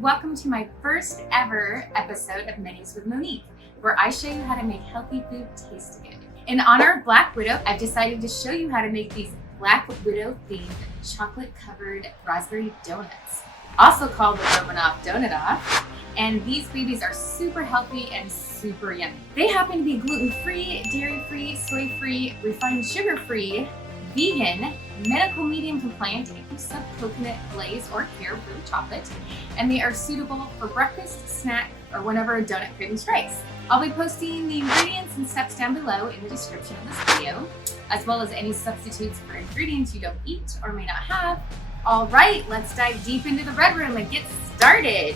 Welcome to my first ever episode of Menus with Monique, where I show you how to make healthy food taste good. In honor of Black Widow, I've decided to show you how to make these Black Widow themed chocolate covered raspberry donuts, also called the Romanoff Donut Off. And these babies are super healthy and super yummy. They happen to be gluten-free, dairy-free, soy-free, refined sugar-free, vegan, medical medium compliant, inclusive coconut glaze or pear brewed chocolate, and they are suitable for breakfast, snack, or whenever a donut craving strikes. I'll be posting the ingredients and steps down below in the description of this video, as well as any substitutes for ingredients you don't eat or may not have. All right, let's dive deep into the red room and get started.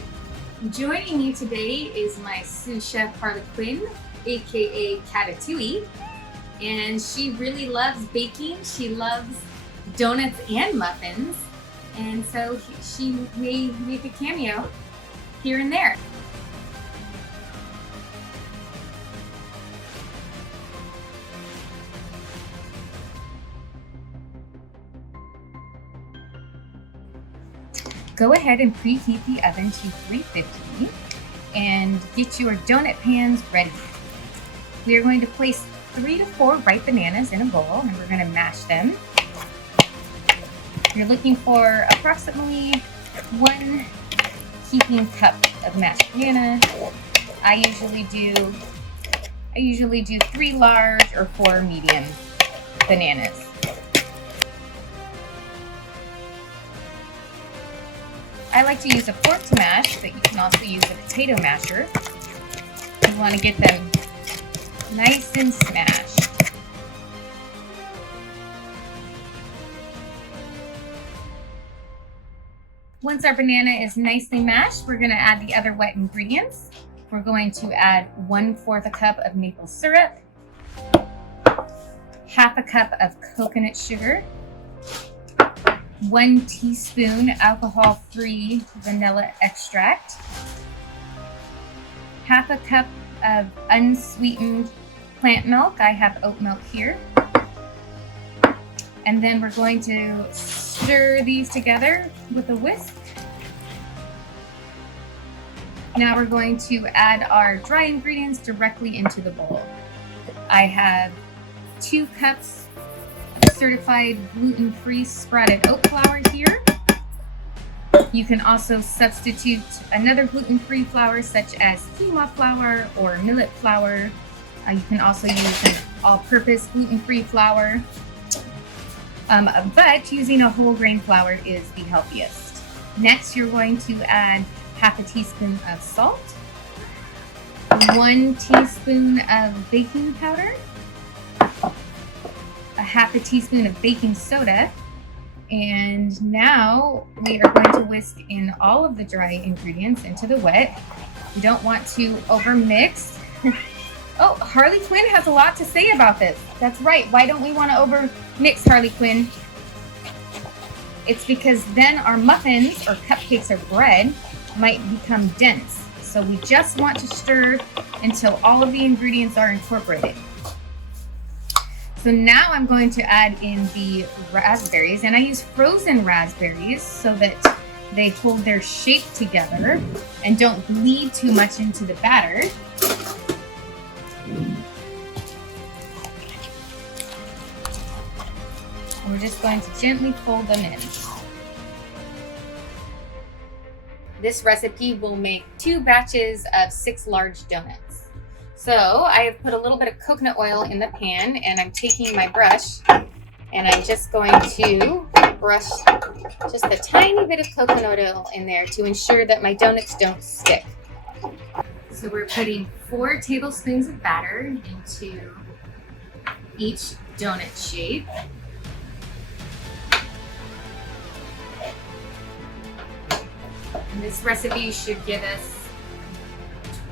Joining me today is my sous chef Harley Quinn, aka Catatouille, and she really loves baking. She loves donuts and muffins, and so she may make a cameo here and there. Go ahead and preheat the oven to 350 and get your donut pans ready. We are going to place 3 to 4 ripe bananas in a bowl, and we're going to mash them. You're looking for approximately 1 heaping cup of mashed banana. I usually do 3 large or 4 medium bananas. I like to use a fork to mash, but you can also use a potato masher. You want to get them nice and smashed. Once our banana is nicely mashed, we're going to add the other wet ingredients. We're going to add 1/4 a cup of maple syrup, 1/2 cup of coconut sugar, 1 teaspoon alcohol-free vanilla extract, 1/2 cup of unsweetened plant milk. I have oat milk here. And then we're going to stir these together with a whisk. Now we're going to add our dry ingredients directly into the bowl. I have 2 cups certified gluten-free sprouted oat flour here. You can also substitute another gluten-free flour such as quinoa flour or millet flour. You can also use an all-purpose gluten-free flour, but using a whole grain flour is the healthiest. Next, you're going to add 1/2 teaspoon of salt, 1 teaspoon of baking powder, 1/2 teaspoon of baking soda, and now we are going to whisk in all of the dry ingredients into the wet. You don't want to overmix. Oh, Harley Quinn has a lot to say about this. That's right. Why don't we want to overmix, Harley Quinn? It's because then our muffins or cupcakes or bread might become dense. So we just want to stir until all of the ingredients are incorporated. So now I'm going to add in the raspberries, and I use frozen raspberries so that they hold their shape together and don't bleed too much into the batter. We're just going to gently fold them in. This recipe will make 2 batches of 6 large donuts. So I have put a little bit of coconut oil in the pan, and I'm taking my brush and I'm just going to brush just a tiny bit of coconut oil in there to ensure that my donuts don't stick. So we're putting 4 tablespoons of batter into each donut shape. And this recipe should give us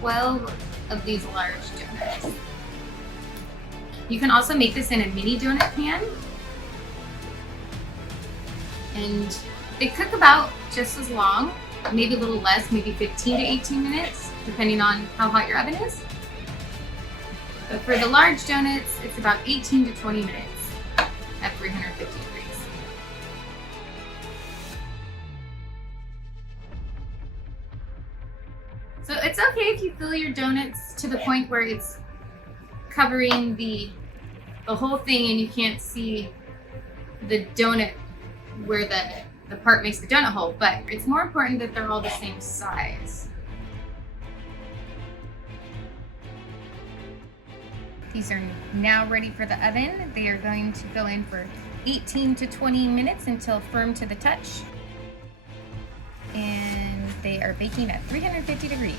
12 of these large donuts. You can also make this in a mini donut pan, and they cook about just as long, maybe a little less, maybe 15 to 18 minutes, depending on how hot your oven is. But for the large donuts, it's about 18 to 20 minutes at 350 degrees. okay if you fill your donuts to the point where it's covering the whole thing and you can't see the donut where the part makes the donut hole, but it's more important that they're all the same size. These are now ready for the oven. They are going to go in for 18 to 20 minutes until firm to the touch. And they are baking at 350 degrees.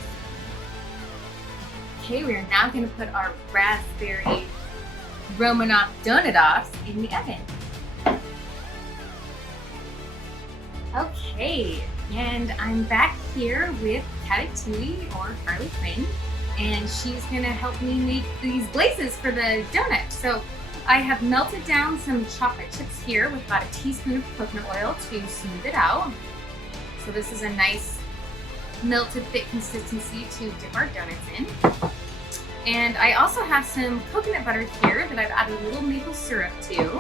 Okay, we are now going to put our raspberry Romanoff donut-offs in the oven. Okay, and I'm back here with Catatouille, or Harley Quinn, and she's gonna help me make these glazes for the donut. So I have melted down some chocolate chips here with about a teaspoon of coconut oil to smooth it out. So this is a nice melted thick consistency to dip our donuts in. And I also have some coconut butter here that I've added a little maple syrup to.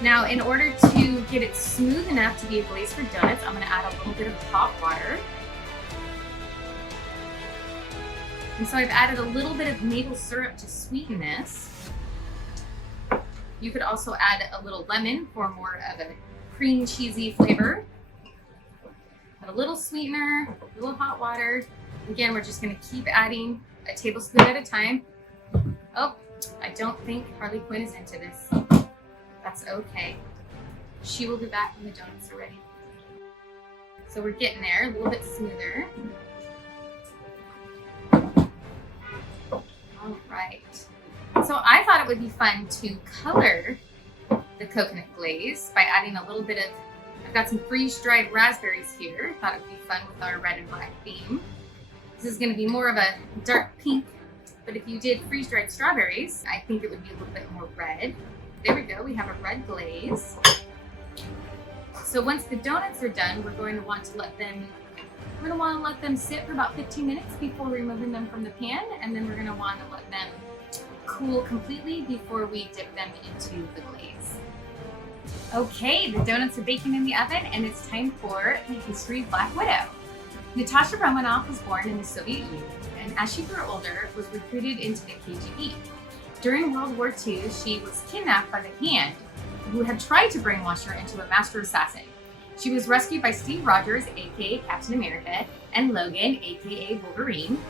Now, in order to get it smooth enough to be a glaze for donuts, I'm going to add a little bit of hot water. And so I've added a little bit of maple syrup to sweeten this. You could also add a little lemon for more of a cream cheesy flavor. Add a little sweetener, a little hot water. Again, we're just going to keep adding a tablespoon at a time. Oh, I don't think Harley Quinn is into this. That's okay. She will be back when the donuts are ready. So we're getting there, a little bit smoother. All right. So I thought it would be fun to color the coconut glaze by adding a little bit of, I've got some freeze-dried raspberries here. Thought it would be fun with our red and black theme. This is going to be more of a dark pink, but if you did freeze-dried strawberries, I think it would be a little bit more red. There we go, we have a red glaze. So once the donuts are done, we're going to want to let them sit for about 15 minutes before removing them from the pan, and then we're going to want to let them cool completely before we dip them into the glaze. Okay, the donuts are baking in the oven, and it's time for the history of Black Widow. Natasha Romanoff was born in the Soviet Union, and as she grew older, was recruited into the KGB. During World War II, she was kidnapped by the Hand, who had tried to brainwash her into a master assassin. She was rescued by Steve Rogers, aka Captain America, and Logan, aka Wolverine.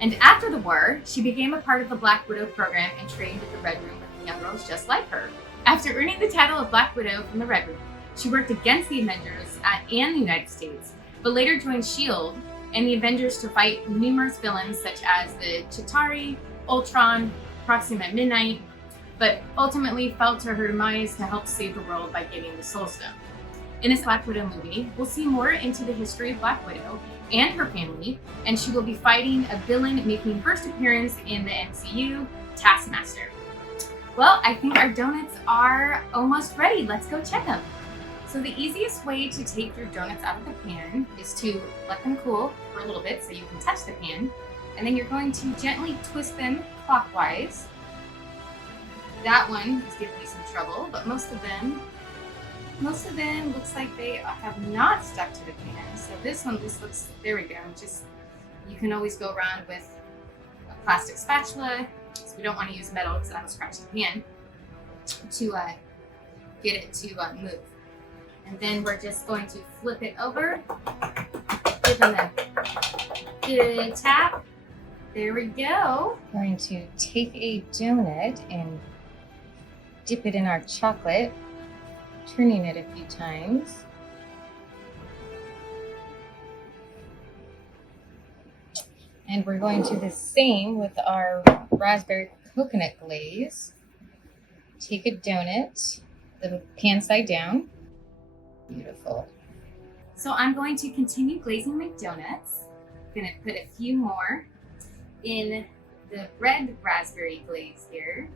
And after the war, she became a part of the Black Widow program and trained at the Red Room with young girls just like her. After earning the title of Black Widow from the Red Room, she worked against the Avengers and the United States, but later joined S.H.I.E.L.D. and the Avengers to fight numerous villains such as the Chitauri, Ultron, Proxima Midnight, but ultimately fell to her demise to help save the world by getting the Soul Stone. In this Black Widow movie, we'll see more into the history of Black Widow and her family, and she will be fighting a villain making first appearance in the MCU, Taskmaster. Well, I think our donuts are almost ready. Let's go check them. So the easiest way to take your donuts out of the pan is to let them cool for a little bit so you can touch the pan, and then you're going to gently twist them clockwise. That one is giving me some trouble, but most of them looks like they have not stuck to the pan. So this one just looks, there we go. Just, you can always go around with a plastic spatula, so we don't want to use metal because that'll scratch the pan, to get it to move. And then we're just going to flip it over, give them a good tap. There we go. We're going to take a donut and dip it in our chocolate, turning it a few times. And we're going to do the same with our raspberry coconut glaze. Take a donut, the pan side down. Beautiful. So I'm going to continue glazing my donuts. I'm going to put a few more in the red raspberry glaze here.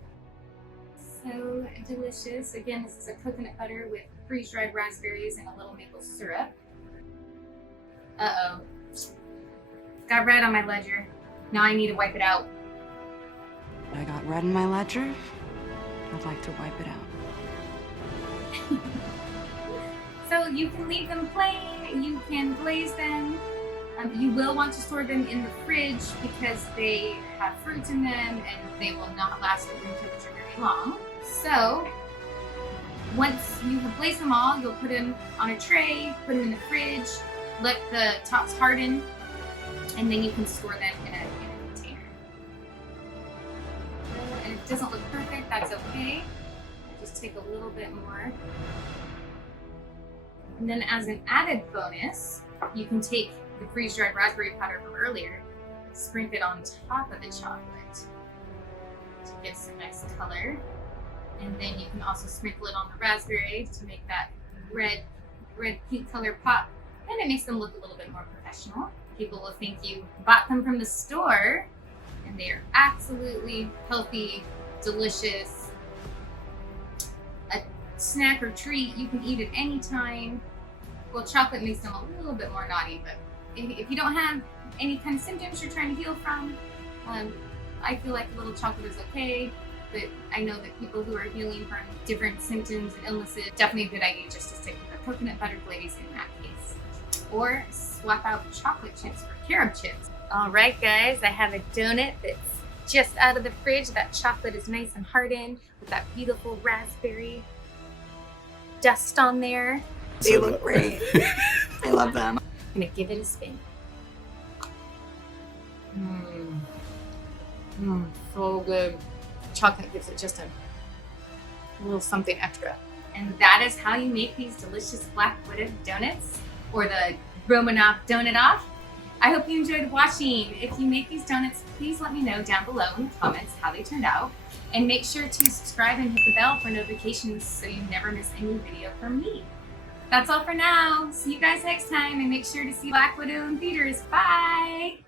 So delicious. Again, this is a coconut butter with freeze-dried raspberries and a little maple syrup. Uh-oh. Got red on my ledger. Now I need to wipe it out. I got red in my ledger. I'd like to wipe it out. So you can leave them plain, you can glaze them You will want to store them in the fridge because they have fruits in them and they will not last at room temperature very long. So once you have placed them all, you'll put them on a tray, put them in the fridge, let the tops harden, and then you can store them in a container. And if it doesn't look perfect, that's okay. Just take a little bit more. And then as an added bonus, you can take the freeze-dried raspberry powder from earlier, sprinkle it on top of the chocolate to get some nice color. And then you can also sprinkle it on the raspberry to make that red pink color pop. And it makes them look a little bit more professional. People will think you bought them from the store, and they are absolutely healthy, delicious, a snack or treat you can eat at any time. Well, chocolate makes them a little bit more naughty, but if you don't have any kind of symptoms you're trying to heal from, I feel like a little chocolate is okay. But I know that people who are healing from different symptoms and illnesses, definitely a good idea just to stick with the coconut butter glaze in that case. Or swap out chocolate chips for carob chips. All right, guys, I have a donut that's just out of the fridge. That chocolate is nice and hardened with that beautiful raspberry dust on there. They look great. I love them. I'm gonna give it a spin. So good. Chocolate gives it just a little something extra. And that is how you make these delicious Black Widow donuts, or the Romanoff Donut Off. I hope you enjoyed watching. If you make these donuts, please let me know down below in the comments how they turned out. And make sure to subscribe and hit the bell for notifications so you never miss any video from me. That's all for now. See you guys next time, and make sure to see Black Widow in theaters. Bye!